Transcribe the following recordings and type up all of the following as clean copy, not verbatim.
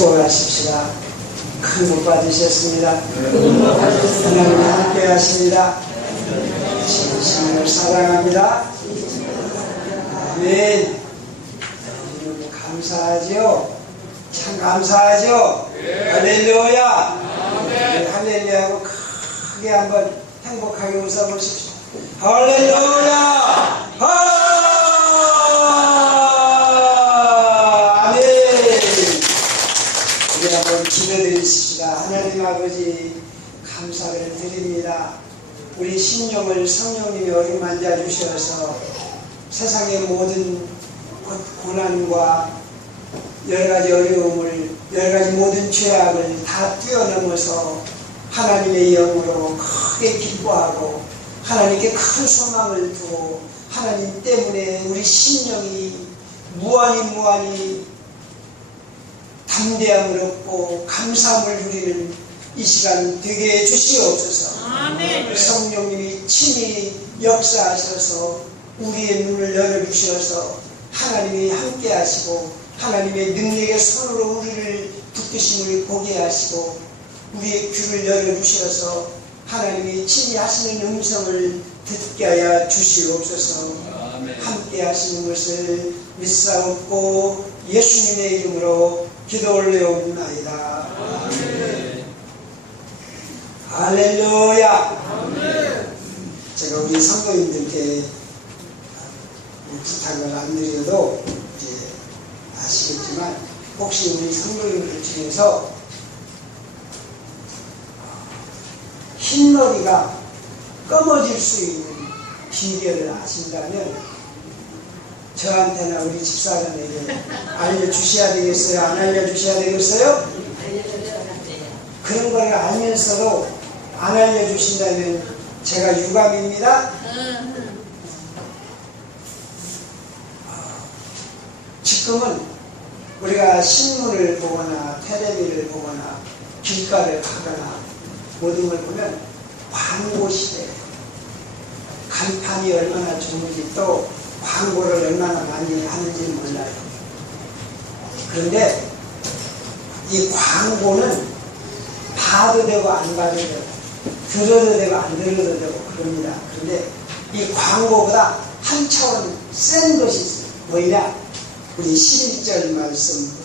수고하십시다. 큰 복 받으셨습니다. 하나님 함께 하십니다. 신을 사랑합니다. 아멘. 감사하죠. 참 감사하죠. 할렐루야. 할렐루야하고 크게 한번 행복하게 웃어보십시오. 할렐루야. 아멘. 우리 한번 기도드리십시다. 하나님 아버지 감사를 드립니다. 우리 심령을 성령님이 어루만져 주셔서 세상의 모든 고난과 여러가지 어려움을, 여러가지 모든 죄악을 다 뛰어넘어서 하나님의 영으로 크게 기뻐하고 하나님께 큰 소망을 두고 하나님 때문에 우리 심령이 무한히 담대함을 얻고 감사함을 누리는 이 시간 되게 해주시옵소서. 아멘. 성령님이 친히 역사하셔서 우리의 눈을 열어주셔서 하나님이 함께 하시고 하나님의 능력의 손으로 우리를 붙드심을 보게 하시고 우리의 귀를 열어주셔서 하나님이 친히 하시는 음성을 듣게 하여 주시옵소서. 아멘. 함께 하시는 것을 믿사옵고 예수님의 이름으로 기도 올려옵나이다. 아멘. 할렐루야. 아멘. 제가 우리 성도님들께 부탁을 안 드려도 이제 아시겠지만 혹시 우리 성도님들 중에서 흰머리가 검어질 수 있는 비결을 아신다면 저한테나 우리 집사람에게 알려주셔야 되겠어요? 안 알려주셔야 되겠어요? 그런 걸 알면서도 안 알려주신다면 제가 유감입니다. 지금은 우리가 신문을 보거나 텔레비를 보거나 길가를 가거나 모든 걸 보면 광고 시대, 간판이 얼마나 좋은지 또 광고를 얼마나 많이 하는지 몰라요. 그런데 이 광고는 봐도 되고 안 봐도 되고 들어도 되고 안 들어도 되고 그럽니다. 그런데 이 광고보다 한 차원 센 것이 있어요. 뭐냐? 우리 11절 말씀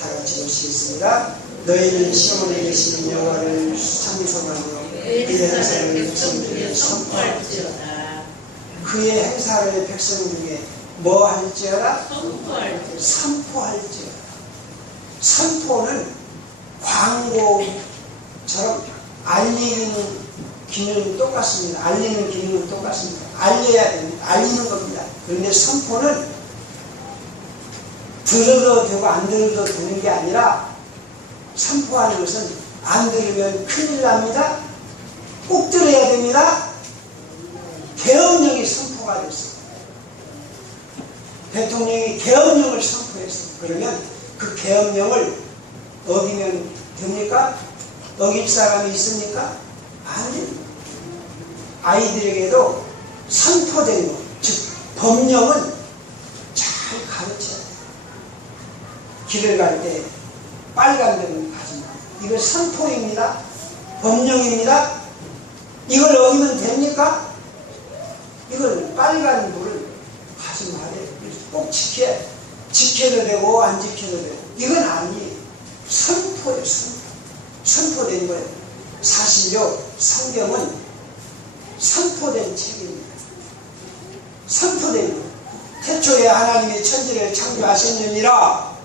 다 같이 보시겠습니다. 너희는 시온에 계신 여호와를 찬송하며 그의 행사를 백성 중에 선포할지어다. 그의 행사를 백성 중에 뭐 할지어다? 선포할지어다. 선포는 광고처럼 알리는 기능은 똑같습니다. 알리는 기능은 똑같습니다. 알려야 됩니다. 알리는 겁니다. 그런데 선포는 들어도 되고 안 들어도 되는 게 아니라 선포하는 것은 안 들으면 큰일 납니다. 꼭 들어야 됩니다. 계엄령이 선포가 됐어요. 대통령이 계엄령을 선포했어요. 그러면 그 계엄령을 어기면 됩니까? 어길 사람이 있습니까? 아닙니다. 아이들에게도 선포된 것, 즉 법령은 잘 가르쳐야 돼요. 길을 갈 때 빨간 데는 가지 마. 이거 선포입니다. 법령입니다. 이걸 어기면 됩니까? 이걸 빨간 불을 가지 말아요. 꼭 지켜도 되고 안 지켜도 되고. 이건 아니에요. 선포예요. 선포된 거예요. 사실요, 성경은 선포된 책입니다. 선포된 거. 태초에 하나님이 천지를 창조하셨느니라.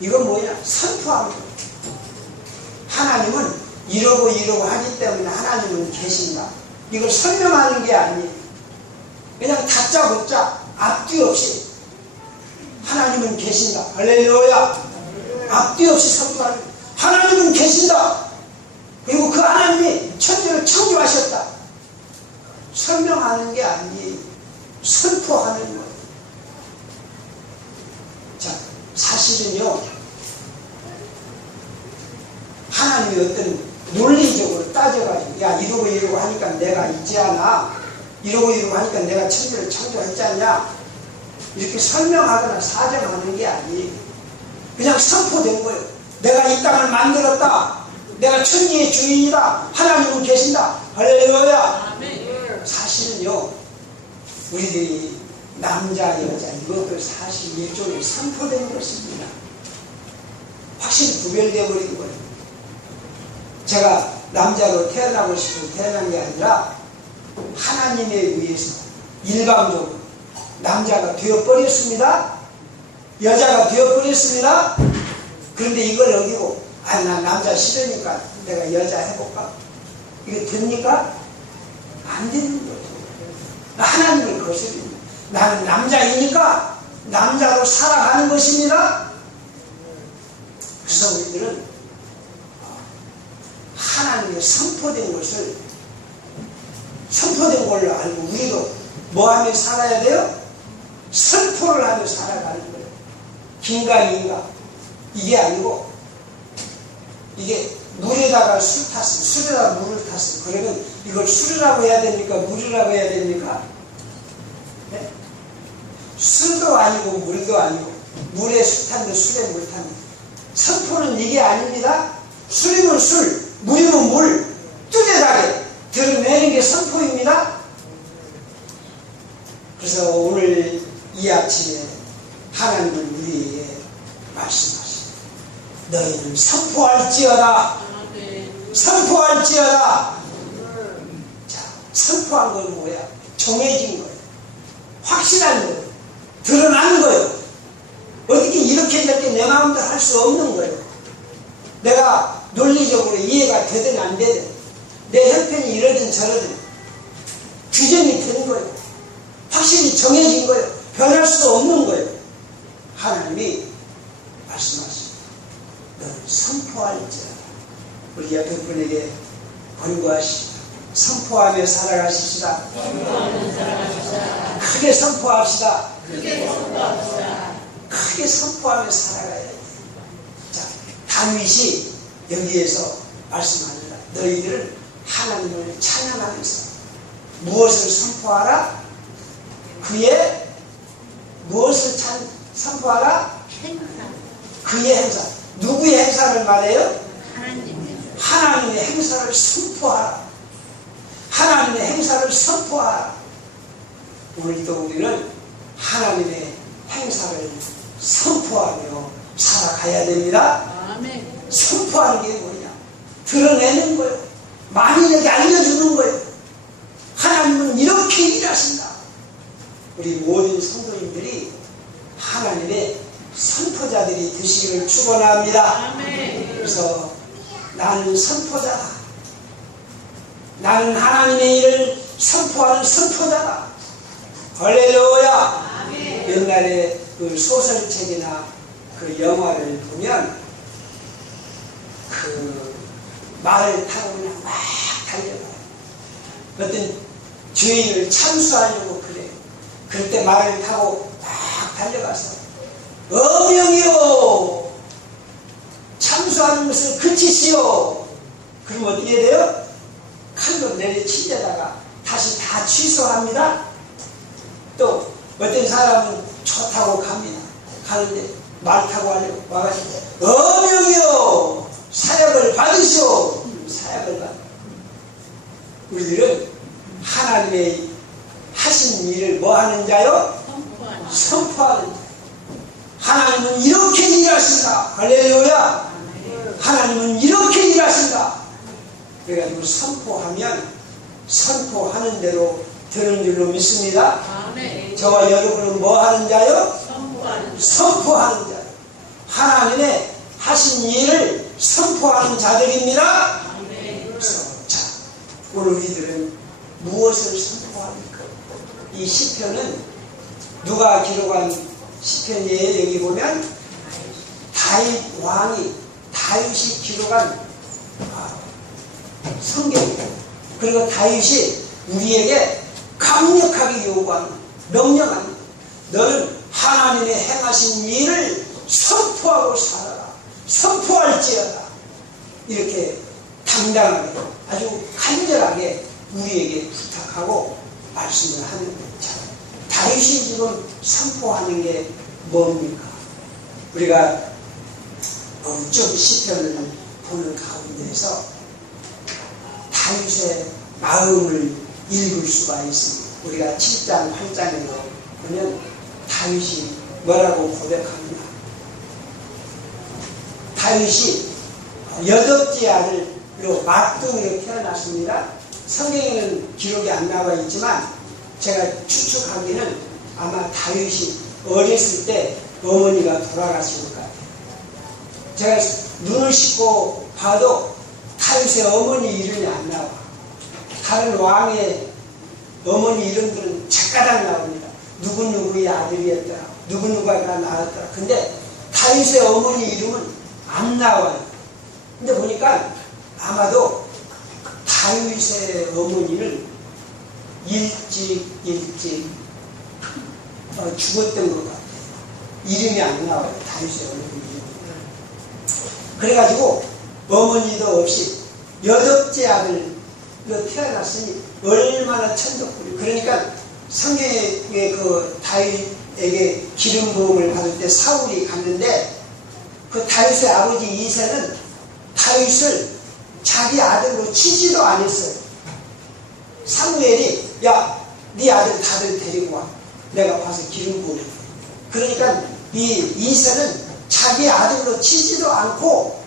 이건 뭐냐? 선포합니다. 하나님은 이러고 하기 때문에 하나님은 계신다. 이걸 설명하는 게 아니에요. 그냥 다짜고짜 앞뒤 없이 하나님은 계신다. 할렐루야. 앞뒤 없이 선포하는 거예요. 하나님은 계신다. 그리고 그 하나님이 천지를 창조하셨다. 설명하는 게 아니에요. 선포하는 거예요. 자, 사실은요, 하나님이 어떤 논리적으로 따져가지고, 야, 이러고 하니까 내가 있지 않아? 이러고 하니까 내가 천지를 창조했지 않냐? 이렇게 설명하거나 사정하는 게 아니에요. 그냥 선포된 거예요. 내가 이 땅을 만들었다. 내가 천지의 주인이다. 하나님은 계신다. 할렐루야. 사실은요, 우리들이 남자, 여자 이것도 사실 일종의 선포된 것입니다. 확실히 구별되어 버린 거예요. 제가 남자로 태어나고 싶은 태어난 게 아니라 하나님에 의해서 일방적으로 남자가 되어버렸습니다. 여자가 되어버렸습니다. 그런데 이걸 어기고 나 남자 싫으니까 내가 여자 해볼까? 이게 됩니까? 안 되는 거죠. 하나님을 거스립니다. 나는 남자이니까 남자로 살아가는 것입니다. 그래서 우리들은 하나님의 선포된 것을 선포된 걸로 알고 우리도 뭐 하며 살아야 돼요? 선포를 하며 살아가는 거예요. 긴가민가 이게 아니고 이게 물에다가 술 탔어요. 술에다가 물을 탔어요. 그러면 이걸 술이라고 해야 됩니까? 물이라고 해야 됩니까? 네? 술도 아니고 물도 아니고 물에 술 탄데 술에 물 탄데 선포는 이게 아닙니다. 술이면 술, 물이면 물 뚜렷하게 드러내는 게 선포입니다. 그래서 오늘 이 아침에 하나님은 우리에게 말씀하십니다. 너희는 선포할지어다. 선포할지어다. 자, 선포한 건 뭐야? 정해진 거예요. 확실한 거예요. 드러난 거예요. 어떻게 이렇게 내 마음대로 할 수 없는 거예요. 내가 논리적으로 이해가 되든 안 되든 내 형편이 이러든 저러든 규정이 된 거예요. 확실히 정해진 거예요. 변할 수 없는 거예요. 하나님이 말씀하십니다. 너는 선포할지어다. 우리 옆에 분에게 권고하십니다. 선포하며 살아가십시다. 크게 선포합시다. 크게 선포하며 살아가야 돼. 자, 다윗이 여기에서 말씀합니다. 너희들은 하나님을 찬양하면서 무엇을 선포하라? 그의 무엇을 선포하라? 행사. 그의 행사. 누구의 행사를 말해요? 하나님의 행사를 선포하라. 하나님의 행사를 선포하라. 오늘도 우리는 하나님의 행사를 선포하며 살아가야 됩니다. 아멘. 선포하는 게 뭐냐? 드러내는 거예요. 만인에게 알려주는 거예요. 하나님은 이렇게 일하신다. 우리 모든 성도님들이 하나님의 선포자들이 되시기를 축원합니다. 아멘. 그래서 나는 선포자다. 나는 하나님의 일을 선포하는 선포자다. 할렐루야. 아멘. 옛날에 그 소설책이나 그 영화를 보면 그 말을 타고 그냥 막 달려가요. 어떤 죄인을 참수하려고 그래요. 그럴 때 말을 타고 막 달려가서 어명이요 참수하는 것을 그치시오. 그럼 어떻게 돼요? 칼로 내려치려다가 다시 다 취소합니다. 또 어떤 사람은 차 타고 갑니다. 가는데 말 타고 하려고 와가지고 어명이요 사역을 받으시오. 사역을 받아. 우리들은 하나님의 하신 일을 뭐 하는 자요? 선포하는 자. 하나님은 이렇게 일하신다. 할렐루야. 하나님은 이렇게 일하신다. 그래가지고 선포하면 선포하는 대로 되는 줄로 믿습니다. 아멘. 저와 여러분은 뭐 하는 자요? 선포하는 자. 선포하는 자. 하나님의 하신 일을 선포하는 자들입니다. 아멘. 그래서 자, 오늘 우리들은 무엇을 선포합니까? 이 시편은 누가 기록한 시편이에요? 여기 보면 다윗 왕이 다윗이 기록한 성경이에요. 그리고 다윗이 우리에게 강력하게 요구하는 명령합니다. 너는 하나님의 행하신 일을 선포하고 살아라. 선포할지어다. 이렇게 당당하게 아주 간절하게 우리에게 부탁하고 말씀을 하는 거죠. 다윗이 지금 선포하는 게 뭡니까? 우리가 쭉 시편을 보는 가운데서 다윗의 마음을 읽을 수가 있습니다. 우리가 7장, 8장에도 보면 다윗이 뭐라고 고백합니다. 다윗이 8째 아들로 막둥이로 태어났습니다. 성경에는 기록이 안 나와 있지만 제가 추측하기는 아마 다윗이 어렸을 때 어머니가 돌아가신 것 같아요. 제가 눈을 씻고 봐도 다윗의 어머니 이름이 안 나와. 다른 왕의 어머니 이름들은 작가당 나옵니다. 누구누구의 아들이었더라. 누구누구가 낳았더라. 근데 다윗의 어머니 이름은 안 나와요. 근데 보니까 아마도 다윗의 어머니는 일찍 죽었던 것 같아요. 이름이 안 나와요. 다윗의 어머니 이름이. 그래가지고 어머니도 없이 8째 아들로 태어났으니 얼마나 천덕꾸리. 그러니까 성경에 그 다윗에게 기름 부음을 받을 때 사울이 갔는데 그 다윗의 아버지 이새는 다윗을 자기 아들로 치지도 않았어요. 사무엘이 야, 네 아들 다들 데리고 와. 내가 봐서 기름 부음을. 그러니까 이 이새는 자기 아들로 치지도 않고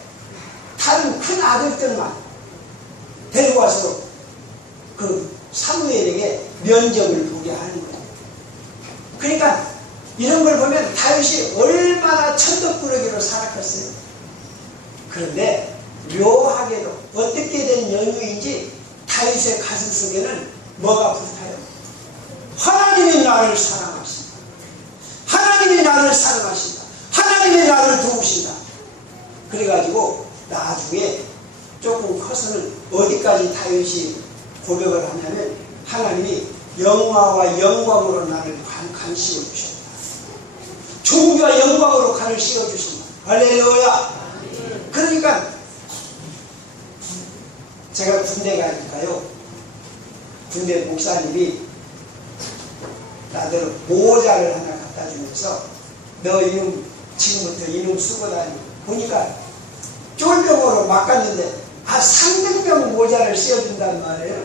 다른 큰 아들들만 데리고 와서 그 사무엘에게 면접을 보게 하는 거예요. 그러니까 이런 걸 보면 다윗이 얼마나 천덕꾸러기로 살았겠어요. 그런데 묘하게도 어떻게 된 연유인지 다윗의 가슴 속에는 뭐가 불타요? 하나님이 나를 사랑하신다. 하나님이 나를 사랑하신다. 하나님이 나를 도우신다. 그래가지고 나중에 조금 커서는 어디까지 다윗이 고백을 하냐면 하나님이 영화와 영광으로 나를 간 씌워주셨다. 종교와 영광으로 간을 씌워주신다. 할렐루야. 그러니까 제가 군대 가니까요, 군대 목사님이 나더러 모자를 하나 갖다 주면서 너 이놈 지금부터 이놈 쓰고 다니. 보니까 쫄병으로 막 갔는데 300병 모자를 씌워준단 말이에요.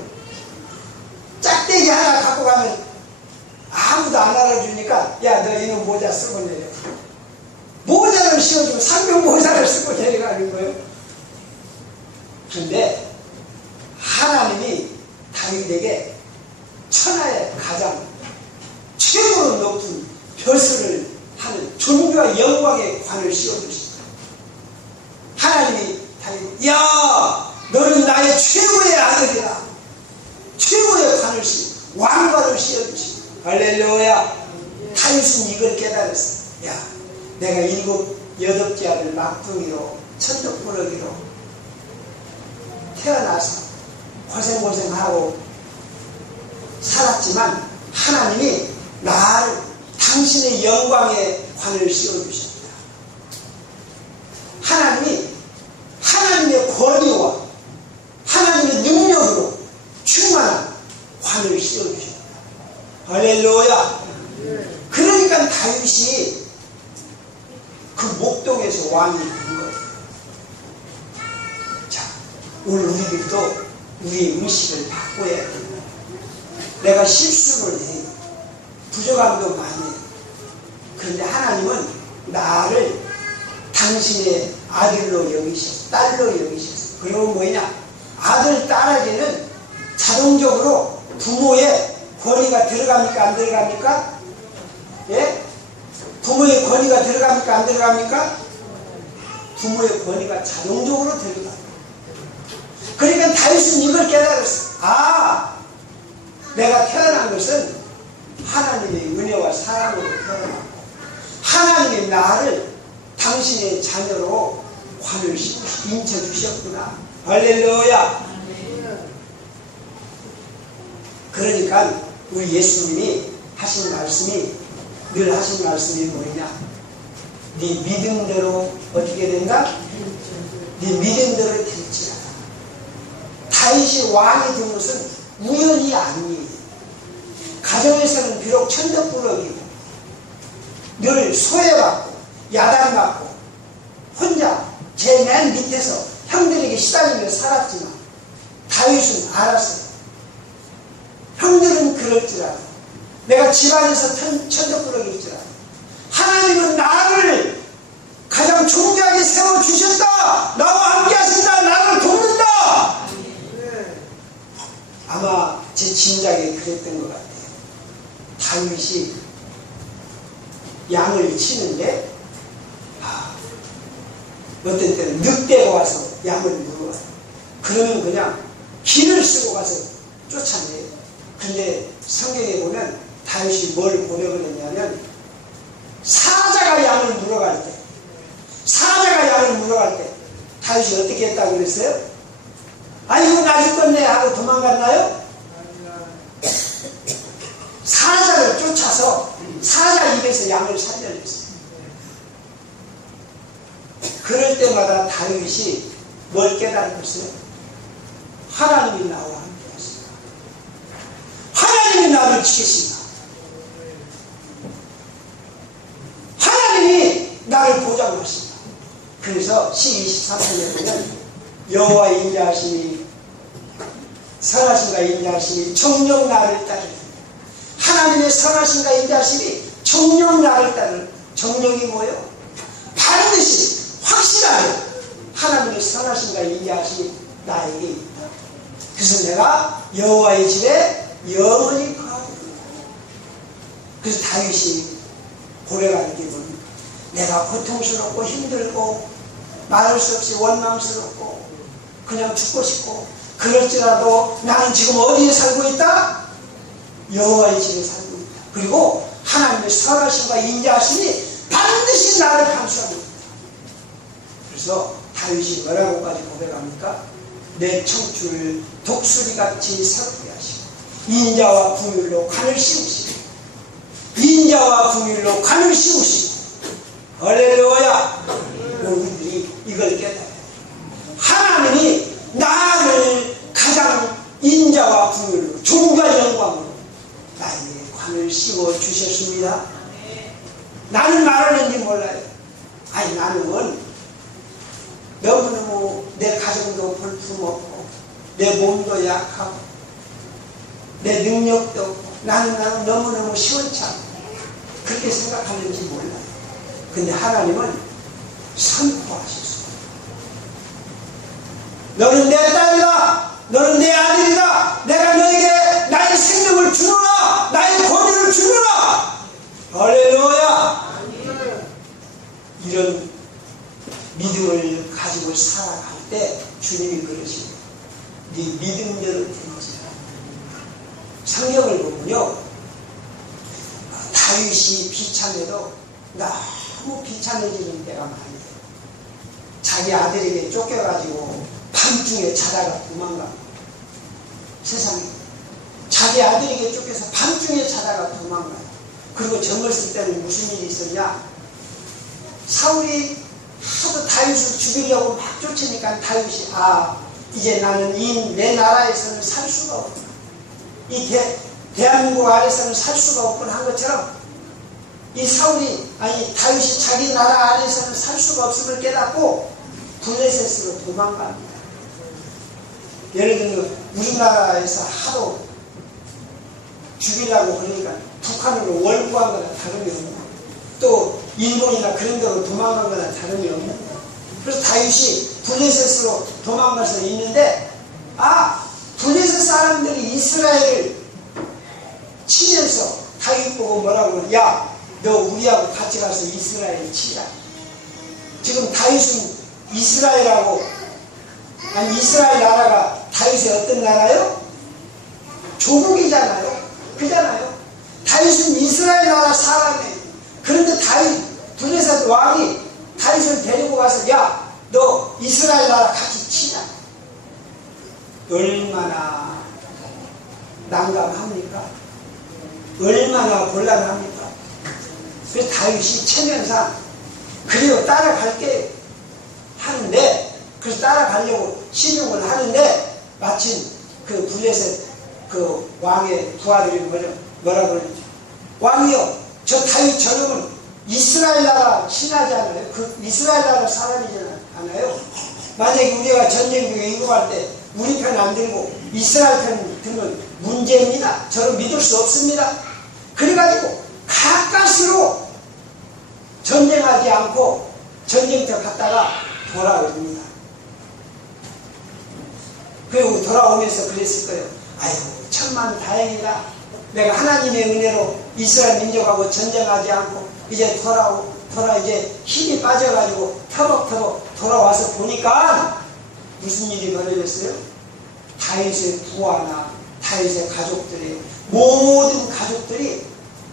짝대기 하나 갖고 가면 아무도 안 알아주니까 야, 너 이놈 모자 쓰고 내려. 모자를 씌워주면 300 모자를 쓰고 내려가는 거예요. 그런데 하나님이 다윗에게 천하의 가장 최고로 높은 벼슬을 하는 존귀와 영광의 관을 씌워주십니다. 하나님이 다윗, 야, 너는 나의 최고의 아들이라. 최고의 관을 왕관을 씌워주십니다. 할렐루야. 다윗은 이걸 깨달았어. 야, 내가 8째 아들 막둥이로 천덕꾸러기로 태어나서 고생하고 살았지만 하나님이 나를 당신의 영광의 관을 씌워주셨다. 하나님이 하나님의 권위와 하나님의 능력으로 충만한 관을 씌워주셨다. 할렐루야. 그러니까 다윗이 그 목동에서 왕이 된 거예요. 자, 오늘 우리들도 우리의 의식을 바꿔야 됩니다. 내가 실수를 해. 부족함도 많이 해요. 그런데 하나님은 나를 당신의 아들로 여기셨어. 딸로 여기셨어. 그리고 뭐냐? 아들, 딸에게는 자동적으로 부모의 권위가 들어갑니까? 안 들어갑니까? 예? 부모의 권위가 들어갑니까? 안 들어갑니까? 부모의 권위가 자동적으로 들어갑니다. 그러니까 다윗은 이걸 깨달았어. 아, 내가 태어난 것은 하나님의 은혜와 사랑으로 태어났고 하나님이 나를 당신의 자녀로 관을 인쳐주셨구나. 할렐루야. 그러니까 우리 예수님이 하신 말씀이 늘 하신 말씀이 뭐냐? 네 믿음대로 어떻게 된다? 네 믿음대로 될지라. 다윗이 왕이 된 것은 우연이 아니에요. 가정에서는 비록 천덕꾸러기고 늘 소외받고 야단받고 혼자 제 맨 밑에서 형들에게 시달리며 살았지만 다윗은 알았어요. 형들은 그럴지라도 내가 집안에서 천덕꾸러기일지라도 하나님은 나를 가장 존귀하게 세워주셨다. 나와 함께 하신다. 나를 돕는다. 아마 제 짐작에 그랬던 것 같아요. 다윗이 양을 치는데 어떤 때는 늑대가 와서 양을 물어와요. 그러면 그냥 길을 쓰고 가서 쫓아내요. 근데 성경에 보면 다윗이 뭘 고백을 했냐면 사자가 양을 물어갈 때 다윗이 어떻게 했다고 그랬어요? 아이고 나 죽겠네 하고 도망갔나요? 사자를 쫓아서 사자 입에서 양을 살려냈어요. 그럴 때마다 다윗이 뭘 깨달았어요? 하나님이 나와 함께 하신다. 하나님이 나를 지키신다. 하나님이 나를 보장하신다. 그래서 12~23편에 보면 여호와의 인자하심이 선하신가 인자하심이 정녕 나를 따르는 하나님의 선하신가 인자하심이 정녕 나를 따르는 정령이 뭐예요? 반드시 확실하게 하나님의 선하신가 인자하심이 나에게 있다. 그래서 내가 여호와의 집에 영원히 거하리라. 그래서 다윗이 고백하는 게 뭐냐? 내가 고통스럽고 힘들고 말할 수 없이 원망스럽고 그냥 죽고 싶고 그럴지라도 나는 지금 어디에 살고 있다? 여호와의 집에 살고 있다. 그리고 하나님의 선하심과 인자하심이 반드시 나를 감수하고 있다. 그래서 다윗이 뭐라고까지 고백합니까? 내 청춘을 독수리같이 새롭게 하시고 인자와 긍휼로 관을 씌우시고 인자와 긍휼로 관을 씌우시고 할렐루야. 우리들이 이걸 깨달아요. 하나님이 나를 가장 인자와 긍휼로 존귀한 영광으로 나에게 관을 씌워 주셨습니다. 나는 말하는지 몰라요. 아니 나는 너무너무 내 가정도 볼품없고 내 몸도 약하고 내 능력도 없고 나는 너무너무 시원찮고 그렇게 생각하는지 몰라요. 근데 하나님은 선포하셨어요. 너는 내 딸이다. 너는 내 아들이다. 내가 너에게 나의 생명을 주노라. 나의 권위를 주노라. 할렐루야. 이런 믿음을 가지고 살아갈 때 주님이 그러십니다. 네 믿음대로 되지라. 성경을 보면요, 다윗이 비참해도 너무 비참해지는 때가 많아요. 자기 아들에게 쫓겨가지고 밤중에 자다가 도망갑니다. 세상에 자기 아들에게 쫓겨서 밤중에 자다가 도망가요. 그리고 젊었을 때는 무슨 일이 있었냐? 사울이 하도 다윗을 죽이려고 막 쫓으니까 다윗이 이제 나는 내 나라에서는 살 수가 없구나. 이 대한민국 안에서는 살 수가 없구나 한 것처럼 이 다윗이 자기 나라 안에서는 살 수가 없음을 깨닫고 블레셋으로 도망갑니다. 예를 들면 우리나라에서 하도 죽이려고 그러니까 북한으로 월구한 거나 다름이 없는, 또 일본이나 그런 데로 도망간 거나 다름이 없는. 그래서 다윗이 블레셋으로 도망가서 있는데 블레셋 사람들이 이스라엘을 치면서 다윗 보고 뭐라고 그래? 야, 너 우리하고 같이 가서 이스라엘을 치자. 지금 다윗은 이스라엘 나라가 다윗의 어떤 나라요? 조국이잖아요. 그잖아요. 다윗은 이스라엘 나라 사람이에요. 그런데 블레셋 왕이 다윗을 데리고 가서 야, 너 이스라엘 나라 같이 치자. 얼마나 난감합니까? 얼마나 곤란합니까? 그래서 다윗이 체면상 그래요, 따라갈게 하는데, 그래서 따라가려고 신용을 하는데 마침 그 블레셋 그 왕의 부하들이 뭐죠? 뭐라 그러죠? 왕이요, 저 다윗처럼은 이스라엘 나라 신하잖아요. 그 이스라엘 나라 사람이잖아요. 만약에 우리가 전쟁 중에 이동할 때 우리 편 안 들고 이스라엘 편 들면 문제입니다. 저는 믿을 수 없습니다. 그래가지고 가까스로 전쟁하지 않고 전쟁터 갔다가 돌아옵니다. 그리고 돌아오면서 그랬을 거예요. 아이고 천만 다행이다. 내가 하나님의 은혜로 이스라엘 민족하고 전쟁하지 않고 이제 이제 힘이 빠져가지고 터벅터벅 돌아와서 보니까 무슨 일이 벌어졌어요? 다윗의 부하나 다윗의 가족들이 모든 가족들이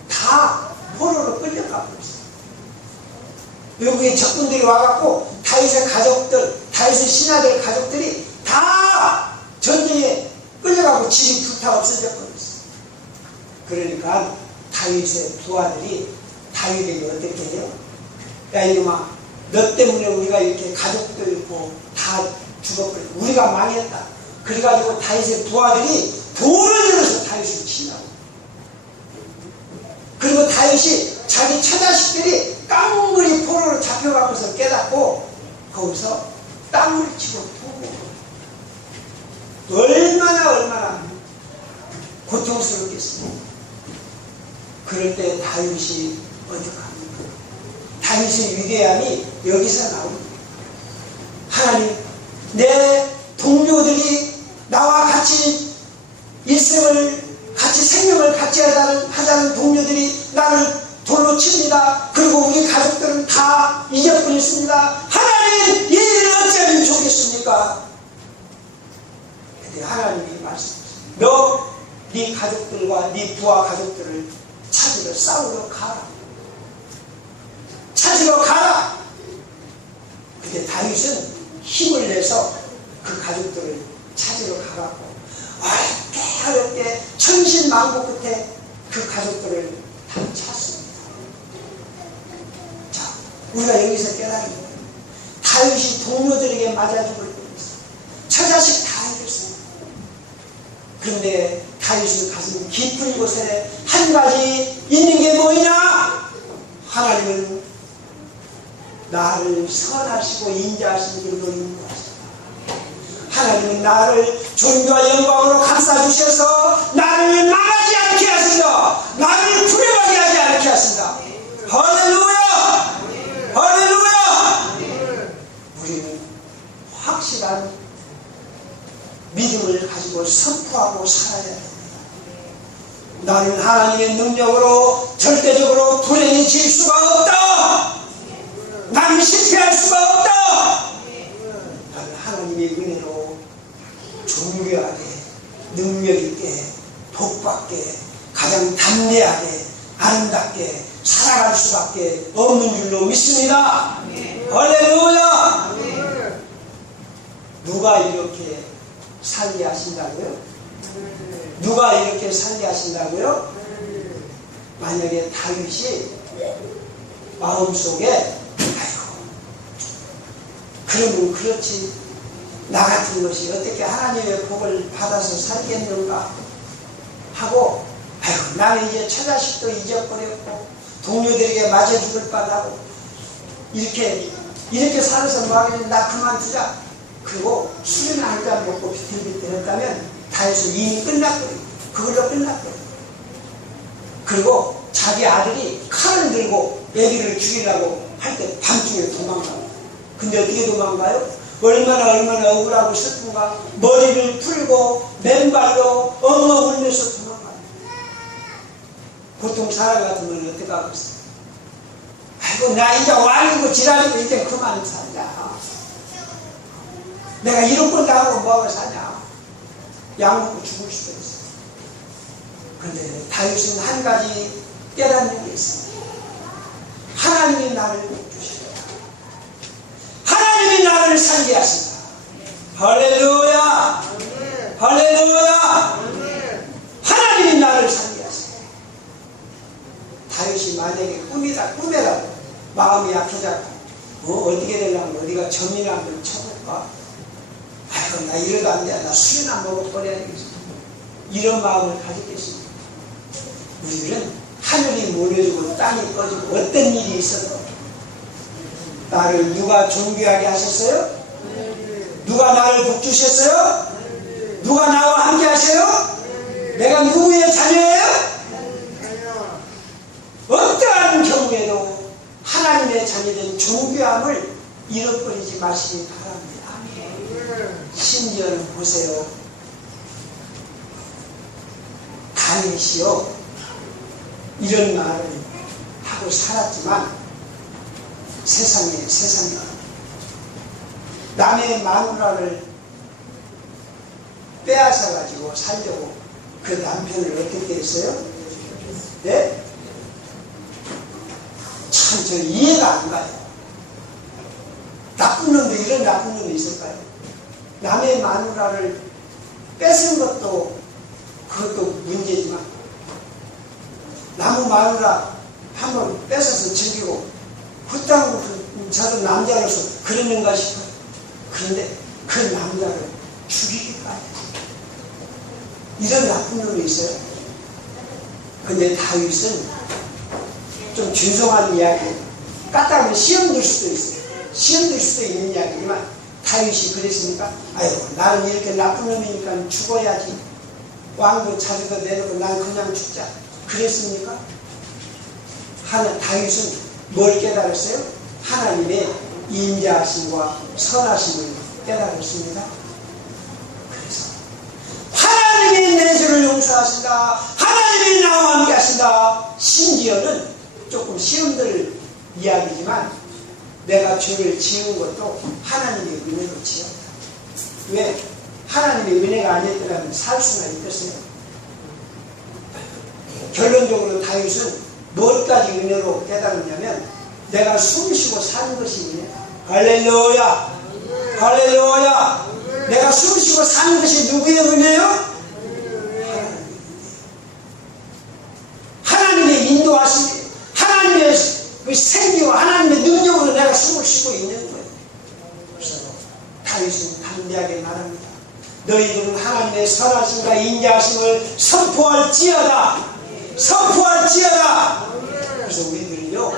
다 포로로 끌려가 버렸어요. 외국의 적군들이 와갖고 다윗의 가족들, 다윗의 신하들 가족들이 다 전쟁에 끌려가고 집이 불타 없어져 버렸어요. 그러니까 다윗의 부하들이 다윗에게 어떻게 해요? 야 이놈아, 너 때문에 우리가 이렇게 가족도 있고 다 죽어버려. 우리가 망했다. 그래가지고 다윗의 부하들이 돌을 들어서 다윗을 치라고. 그리고 다윗이 자기 처자식들이 깡그리 포로로 잡혀가면서 깨닫고 거기서 땅을 치고 토고. 얼마나 고통스럽겠습니까? 그럴 때 다윗이 어떻게 합니까? 다윗의 위대함이 여기서 나옵니다. 하나님, 내 동료들이 나와 같이 일생을 같이 생명을 같이 하자는 동료들이 나를 돌로 칩니다. 그리고 우리 가족들은 다 잊어버렸습니다. 하나님, 이 일을 어찌하면 좋겠습니까? 근데 하나님이 말씀하셨어요. 너 네 가족들과 네 부하 가족들을 찾으러 싸우러 가라. 찾으러 가라. 근데 다윗은 힘을 내서 그 가족들을 찾으러 가갖고 어렵게 천신만고 끝에 그 가족들을 다 찾습니다. 자, 우리가 여기서 깨달은 거예요. 다윗이 동료들에게 맞아 죽을 뻔했어요. 처자식 다 잃었어요. 그런데 다윗의 가슴 깊은 곳에 한 가지 있는 게 뭐냐? 하나님은 나를 선하시고 인자하신 분으로 인도하신다. 하나님은 나를 존귀와 영광으로 감싸주셔서 나를 망하지 않게 하신다. 나를 불행하게 하지 않게 하신다. 할렐루야! 할렐루야! 우리는 확실한 믿음을 가지고 선포하고 살아야 됩니다. 나는 하나님의 능력으로 절대적으로 불행해질 수가 없다. 나는 실패할 수가 없다. 나는 하나님의 은혜로 존귀하게, 능력있게, 복받게, 가장 담대하게, 아름답게 살아갈 수밖에 없는 줄로 믿습니다. 할렐루야! 누가 이렇게 살게 하신다고요? 누가 이렇게 살게 하신다고요? 만약에 다윗이 마음속에 아이고 그러면 그렇지, 나 같은 것이 어떻게 하나님의 복을 받아서 살겠는가 하고, 아이고 나는 이제 처자식도 잊어버렸고 동료들에게 맞아 죽을 뻔하고 이렇게 살아서 뭐하겠냐, 나 그만두자. 그리고 술이나 한잔 먹고 비틀비틀 했다면 다윗은 이미 끝났거든요. 그걸로 끝났거든요. 그리고 자기 아들이 칼을 들고 애기를 죽이려고 할 때 밤중에 도망가요. 근데 어떻게 도망가요? 얼마나 억울하고 슬픈가. 머리를 풀고 맨발로 엉엉 울면서 도망가요. 보통 사람 같으면 어떻게 하겠어요? 아이고 나 이제 왕이고 지랄이고 이제 그만 살자. 내가 이런 걸 당하고 뭐하고 사냐. 약 먹고 죽을 수도 있어요. 그런데 다윗은 한 가지 깨닫는 게 있습니다. 하나님이 나를 주십니다. 하나님이 나를 살게 하신다. 할렐루야! 할렐루야! 하나님이 나를 살게 하신다. 다윗이 만약에 꿈이라도 마음이 약해졌고 어떻게 되려면 어디가 점이나 한번 쳐볼까? 아이고 나 이러도 안 돼. 나 술이나 먹어버려야 되겠어. 이런 마음을 가졌겠습니다. 우리들은 하늘이 무너지고 땅이 꺼지고 어떤 일이 있어도 나를 누가 존귀하게 하셨어요? 누가 나를 복주셨어요? 누가 나와 함께 하셔요? 내가 누구의 자녀예요? 어떠한 경우에도 하나님의 자녀된 존귀함을 잃어버리지 마시기 바랍니다. 심지어는 보세요. 다윗이요 이런 말을 하고 살았지만 세상에 남의 마누라를 빼앗아 가지고 살려고 그 남편을 어떻게 했어요? 네? 참 저 이해가 안 가요. 나쁜 놈도 이런 나쁜 놈이 있을까요? 남의 마누라를 뺏은 것도 그것도 문제지만 남의 마누라 한번 뺏어서 즐기고 그렇다고 저도 남자로서 그러는가 싶어요. 그런데 그 남자를 죽이기까지 이런 나쁜 놈이 있어요. 근데 다윗은 좀 죄송한 이야기, 까딱하면 시험 들 수도 있어요. 시험 들 수도 있는 이야기지만 다윗이 그랬습니까? 아이고 나는 이렇게 나쁜 놈이니까 죽어야지. 왕도 자리도 내놓고 난 그냥 죽자. 그랬습니까? 다윗은 뭘 깨달았어요? 하나님의 인자하심과 선하심을 깨달았습니다. 그래서 하나님이 내 죄를 용서하신다. 하나님이 나와 함께 하신다. 심지어는 조금 시험들 이야기지만 내가 죄를 지은 것도 하나님의 은혜로 지었다. 왜? 하나님의 은혜가 아니었더라면 살 수가 있겠어요? 결론적으로 다윗은 무엇까지 은혜로 깨달았냐면 내가 숨쉬고 사는 것이 은혜다. 할렐루야! 할렐루야! 내가 숨쉬고 사는 것이 누구의 은혜요? 하나님의 인도하심, 하나님의 그 생기와 하나님의 능력으로 내가 숨을 쉬고 있는 거예요. 그래서 다윗은 담대하게 말합니다. 너희들은 하나님의 선하심과 인자하심을 선포할지어다. 선포할지어다. 그래서 우리들은요,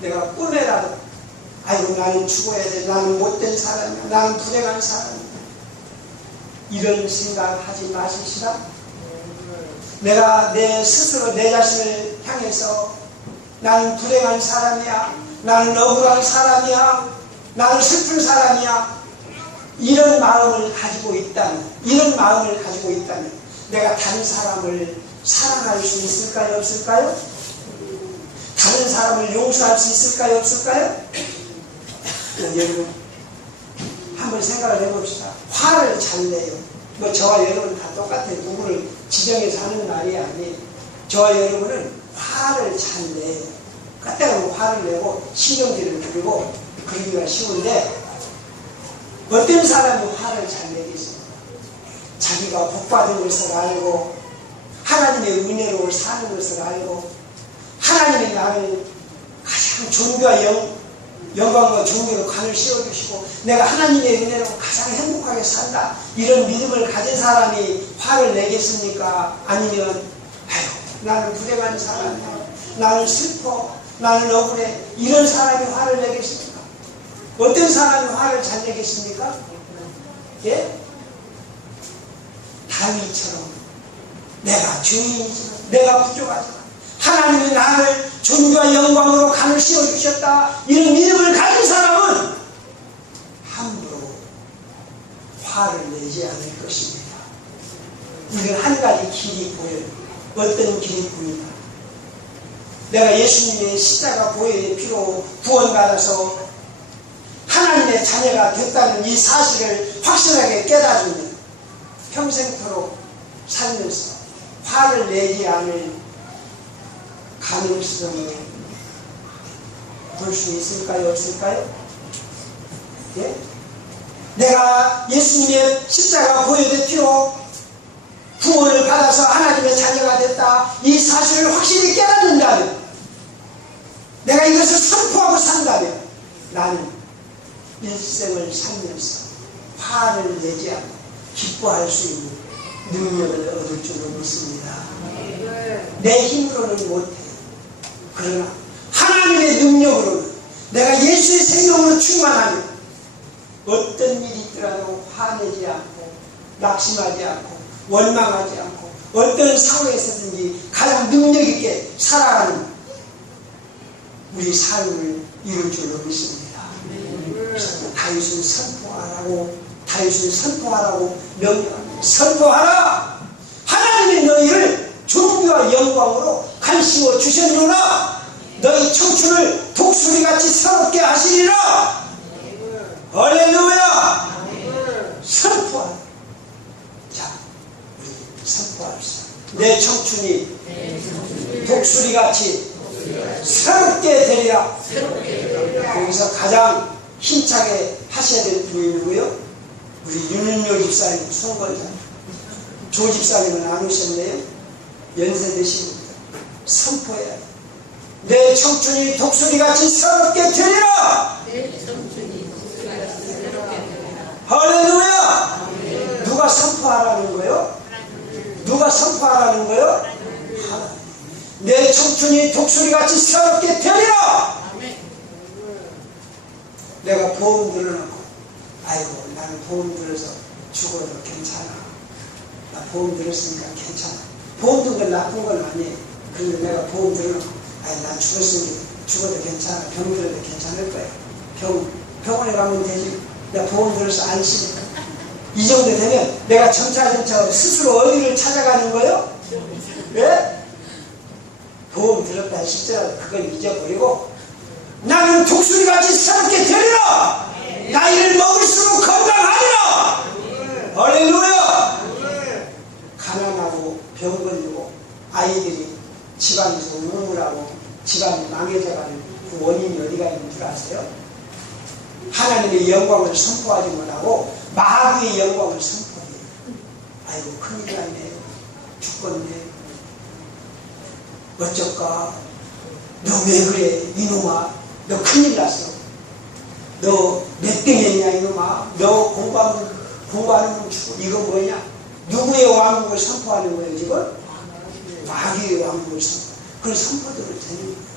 내가 꿈에라도 아이고 나는 죽어야 돼. 나는 못된 사람이야. 나는 불행한 사람이야. 이런 생각하지 마십시다. 내가 내 스스로 내 자신을 향해서 나는 불행한 사람이야. 나는 억울한 사람이야. 나는 슬픈 사람이야. 이런 마음을 가지고 있다면, 내가 다른 사람을 사랑할 수 있을까요? 없을까요? 다른 사람을 용서할 수 있을까요? 없을까요? 여러분 한번 생각을 해봅시다. 화를 잘 내요. 뭐 저와 여러분 다 똑같아요. 누구를 지정해서 하는 말이 아니에요. 저와 여러분은 화를 잘 내요. 까딱하면 화를 내고 신경질을 부리고 그러기가 쉬운데 어떤 사람이 화를 잘 내겠습니까? 자기가 복받은 것을 알고 하나님의 은혜로 사는 것을 알고 하나님이 나를 가장 존귀와 영광과 존귀로 관을 씌워주시고 내가 하나님의 은혜로 가장 행복하게 산다. 이런 믿음을 가진 사람이 화를 내겠습니까? 아니면 아유 나는 불행한 사람이야. 나는 슬퍼. 나는 억울해. 이런 사람이 화를 내겠습니까? 어떤 사람이 화를 잘 내겠습니까? 예? 다윗처럼 내가 죄인이지만 내가 부족하지만 하나님이 나를 존귀와 영광으로 간을 씌워주셨다. 이런 믿음을 가진 사람은 함부로 화를 내지 않을 것입니다. 이건 한 가지 길이 보여요. 어떤 길이 보인다. 내가 예수님의 십자가 보혈의 피로 구원받아서 하나님의 자녀가 됐다는 이 사실을 확실하게 깨달으면 평생토록 살면서 화를 내지 않을 가능성을 볼 수 있을까요? 없을까요? 예? 내가 예수님의 십자가 보혈의 피로 구원을 받아서 하나님의 자녀가 됐다. 이 사실을 확실히 깨닫는다면 내가 이것을 선포하고 산다면 나는 일생을 살면서 화를 내지 않고 기뻐할 수 있는 능력을 얻을 줄로 믿습니다. 내 힘으로는 못해. 그러나 하나님의 능력으로는 내가 예수의 생명으로 충만하면 어떤 일이 있더라도 화내지 않고 낙심하지 않고 원망하지 않고 어떤 상황에서든지 가장 능력있게 살아가는 우리 삶을 이룰 줄로 믿습니다. 다윗을 선포하라고 명령합니다. 선포하라! 하나님이 너희를 존귀와 영광으로 간시워 주셨노라. 너희 청춘을 독수리같이 새롭게 하시리라. 할렐루야! 선포하라. 자, 우리 선포합시다. 내 청춘이 독수리같이 새롭게 되리라. 여기서 가장 힘차게 하셔야 될 분이 누구요? 우리 윤은요 집사님, 송건자. 조 집사님은 안 오셨네요. 연세 드신 분들. 선포해야 돼. 내 청춘이 독수리같이 새롭게 되리라. 할렐루야. 누가 선포하라는 거요? 누가 선포하라는 거요? 내 청춘이 독수리같이 새롭게 되리라. 내가 보험 들어놓고 아이고 나는 보험 들어서 죽어도 괜찮아. 나 보험 들었으니까 괜찮아. 보험 든 건 나쁜 건 아니에요. 근데 내가 보험 들어놓고 아이 난 죽어도 괜찮아. 병 들어도 괜찮을 거야. 병원에 가면 되지. 내가 보험 들어서 안심해. 이 정도 되면 내가 점차 스스로 어디를 찾아가는 거예요? 왜? 보험 들었다 싶더라도 그걸 잊어버리고 나는 독수리같이 새롭게 되리라. 나이를 먹을수록 건강하리라. 할렐루야. 가난하고 병 걸리고 아이들이 집안에서 우물하고 집안이 망해져가는 그 원인이 어디가 있는 줄 아세요? 하나님의 영광을 선포하지 못하고 마귀의 영광을 선포해요. 아이고 큰일 났네. 죽겠네. 어쩔까? 너 왜 그래 이놈아. 너 큰일 났어. 너 몇 등이냐 이놈아. 너 공부하는 죽어. 이거 뭐냐? 누구의 왕국을 선포하는 거예요 지금? 마귀의 왕국을 선포. 그런 선포들을 되는 거예요.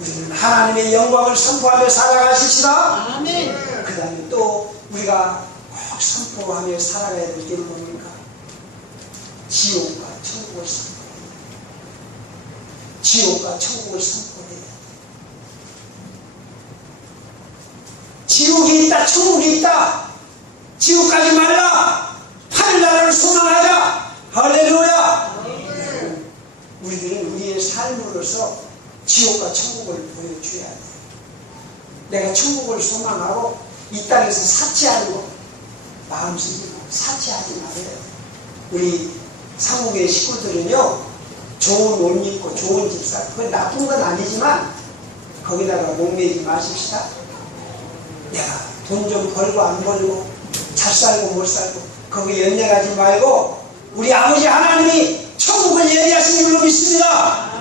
우리는 하나님의 영광을 선포하며 살아가십시다. 아멘. 그 다음에 또 우리가 꼭 선포하며 살아가야 될 게 뭡니까? 지옥과 천국을 선포해야 돼. 지옥과 천국을 선포해야 돼. 지옥이 있다, 천국이 있다. 지옥 가지 말라. 하늘나라를 소망하자. 할렐루야. 우리들은 우리의 삶으로서 지옥과 천국을 보여줘야 돼. 내가 천국을 소망하고 이 땅에서 사치하는 거 마음속으로 사치하지 말아요. 우리 상국의 식구들은요 좋은 옷 입고 좋은 집 살고 그건 나쁜 건 아니지만 거기다가 목매지 마십시다. 내가 돈 좀 벌고 안 벌고 잘 살고 못 살고 거기 연연하지 말고 우리 아버지 하나님이 천국을 예비하신 줄로 믿습니다.